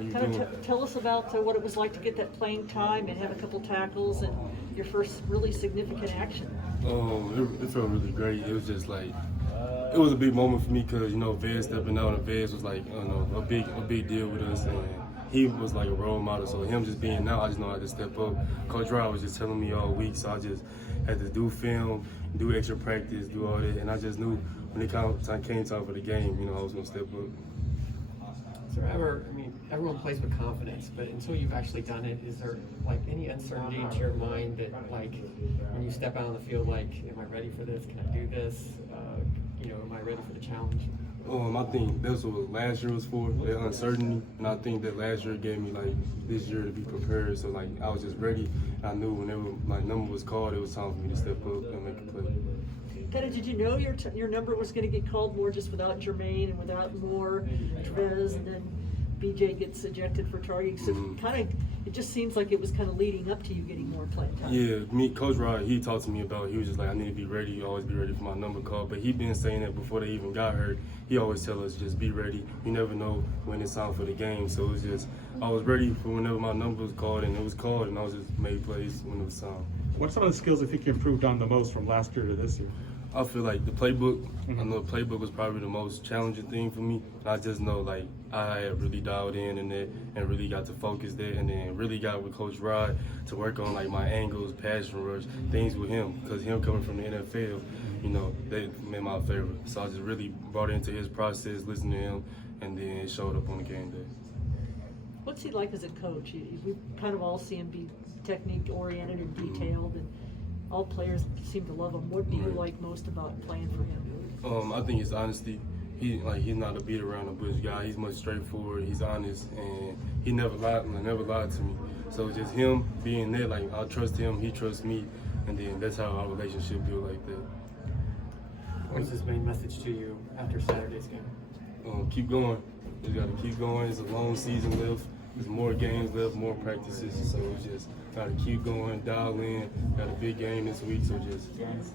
How you Kind doing? of tell us about what it was like to get that playing time and have a couple tackles and your first really significant action. It felt really great. It was just like, it was a big moment for me because, Vez stepping out, and Vez was like, a big deal with us, and he was like a role model. So him just being out, I just know I had to step up. Coach Rod was just telling me all week, so I just had to do film, do extra practice, do all that, and I just knew when it came time for the game, I was gonna step up. Trevor, everyone plays with confidence, but until you've actually done it, is there like any uncertainty into your mind that like when you step out on the field, like, am I ready for this? Can I do this? Am I ready for the challenge? I think that's what last year was for, that uncertainty, and I think that last year gave me like this year to be prepared. So like I was just ready. I knew whenever my number was called, it was time for me to step up and make a play. Did you know your number was going to get called more just without Jermaine and without Moore, Trevor, and then BJ gets ejected for targeting? So it just seems like it was kind of leading up to you getting more playing time. Yeah, Coach Rod, he talked to me about, he was just like, I need to be ready, you always be ready for my number call. But he been saying that before they even got hurt. He always tell us, just be ready. You never know when it's time for the game. So it was just, I was ready for whenever my number was called, and it was called, and I was just made plays when it was time. What are some of the skills you think you improved on the most from last year to this year? I feel like the playbook, I know the playbook was probably the most challenging thing for me. I just know like I had really dialed in it and really got to focus there, and then really got with Coach Rod to work on like my angles, pass rush, things with him, because him coming from the NFL, they made my favor. So I just really brought into his process, listened to him, and then it showed up on the game day. What's he like as a coach? We kind of all see him be technique oriented and detailed, and all players seem to love him. What do you like most about playing for him? I think his honesty. He's not a beat around the bush guy. He's much straightforward. He's honest, and he never lied to me. So just him being there, like I trust him, he trusts me, and then that's how our relationship built like that. What is his main message to you after Saturday's game? Keep going. You got to keep going. It's a long season left. There's more games left, more practices, so it's just got to keep going, dial in. Got a big game this week, so just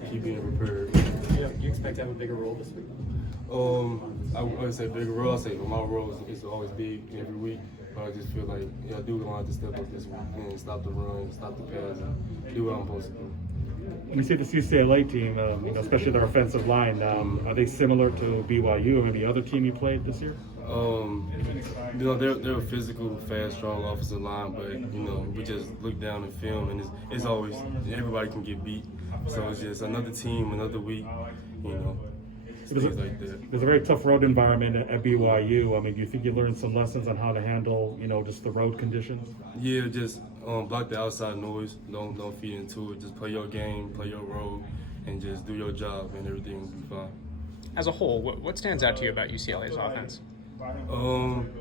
keep being prepared. Do you expect to have a bigger role this week? I would say bigger role. I say my role is always big every week, but I just feel like I do want to step up this week and stop the run, stop the pass, and do what I'm supposed to do. When you see this UCLA team, especially their offensive line, are they similar to BYU or any other team you played this year? They're a physical, fast, strong offensive line, but we just look down and film, and it's always everybody can get beat. So it's just another team, another week, things like that. It's a very tough road environment at BYU. Do you think you learned some lessons on how to handle, just the road conditions? Yeah, just block the outside noise. Don't feed into it. Just play your game, play your role, and just do your job, and everything will be fine. As a whole, what stands out to you about UCLA's offense?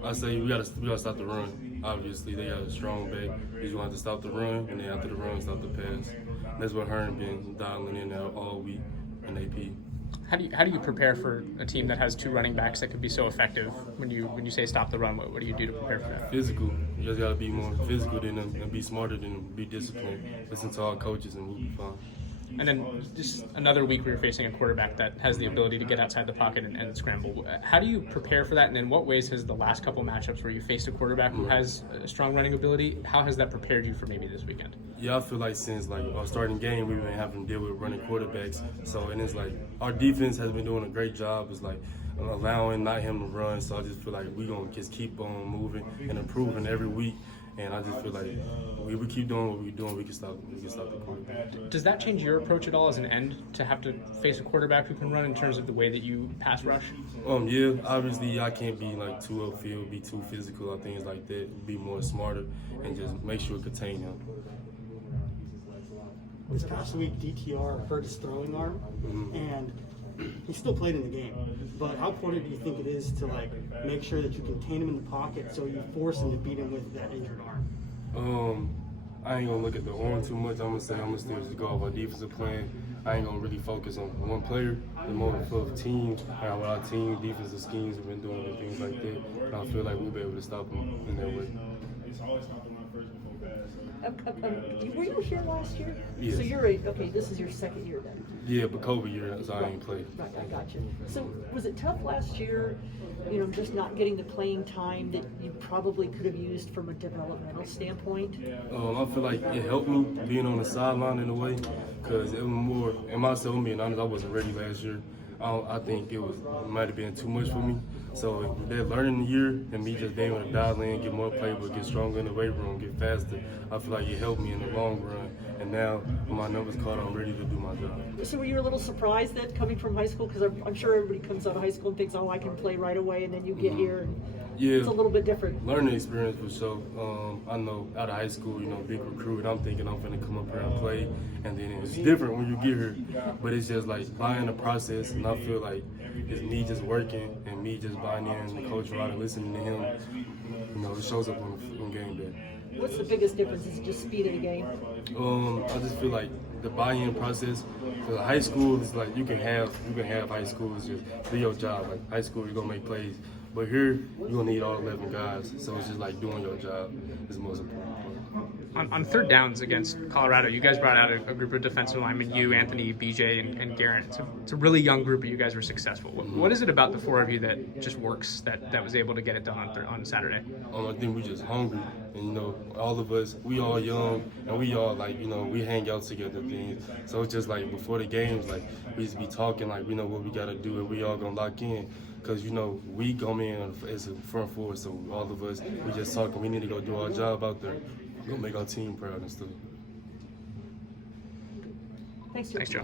I say we gotta stop the run. Obviously, they got a strong back. You just want to stop the run, and then after the run, stop the pass. That's what Hearn been dialing in there all week in AP. How do you prepare for a team that has two running backs that could be so effective? When you say stop the run, what do you do to prepare for that? Physical. You just gotta be more physical than them and be smarter than them. Be disciplined. Listen to our coaches, and we'll be fine. And then just another week where you're facing a quarterback that has the ability to get outside the pocket and scramble. How do you prepare for that? And in what ways has the last couple matchups where you faced a quarterback who has a strong running ability, how has that prepared you for maybe this weekend? Yeah, I feel like since our starting game, we've been having to deal with running quarterbacks. So, and it's like our defense has been doing a great job. It's like allowing not him to run. So I just feel like we're going to just keep on moving and improving every week. And I just feel like if we keep doing what we're doing, we can stop the quarterback. Does that change your approach at all as an end to have to face a quarterback who can run in terms of the way that you pass rush? Yeah, obviously I can't be like too upfield, be too physical or things like that. Be more smarter and just make sure to contain him. This past week, DTR hurt his throwing arm, and he still played in the game. But how important do you think it is to make sure that you contain him in the pocket so you force him to beat him with that injured arm? I ain't gonna look at the arm too much. I'm gonna still just go off our defensive plan. I ain't gonna really focus on one player. The more for the team, how our team defensive schemes have been doing and things like that. And I feel like we'll be able to stop him in that way. Were you here last year? Yes. So okay, this is your second year then. Yeah, but COVID year, so I ain't played. Right, I got you. So was it tough last year, just not getting the playing time that you probably could have used from a developmental standpoint? I feel like it helped me being on the sideline in a way, because it was more, and myself being honest, I wasn't ready last year. I think it might have been too much for me. So that learning year and me just being able to dial in, get more playbook, get stronger in the weight room, get faster, I feel like it helped me in the long run. And now when my numbers caught, I'm ready to do my job. So were you a little surprised that coming from high school? Because I'm sure everybody comes out of high school and thinks, oh, I can play right away, and then you get here and Yeah, it's a little bit different. Learning experience for sure. I know out of high school, big recruit, I'm thinking I'm gonna come up here and play, and then it's different when you get here. But it's just like buying the process, and I feel like it's me just working and me just buying in the coach Rod and listening to him. It shows up on game day. What's the biggest difference? Is it just speed of the game? I just feel like the buy-in process. For high school, it's like you can have high school. It's just do your job. Like high school, you're gonna make plays, but here you're gonna need all 11 guys. So it's just like doing your job is the most important part. On third downs against Colorado, you guys brought out a group of defensive linemen, you, Anthony, BJ, and Garrett. It's a really young group, but you guys were successful. What is it about the four of you that just works, that was able to get it done on Saturday? I think we just hungry, and all of us, we all young, and we all we hang out together things. So it's just like before the games, like we just be talking, like we know what we gotta do, and we all gonna lock in. Because, we come in as a front four, so all of us, we just talking, we need to go do our job out there. We're going to make our team proud and stuff. Thanks, Joe. Thanks, Joe.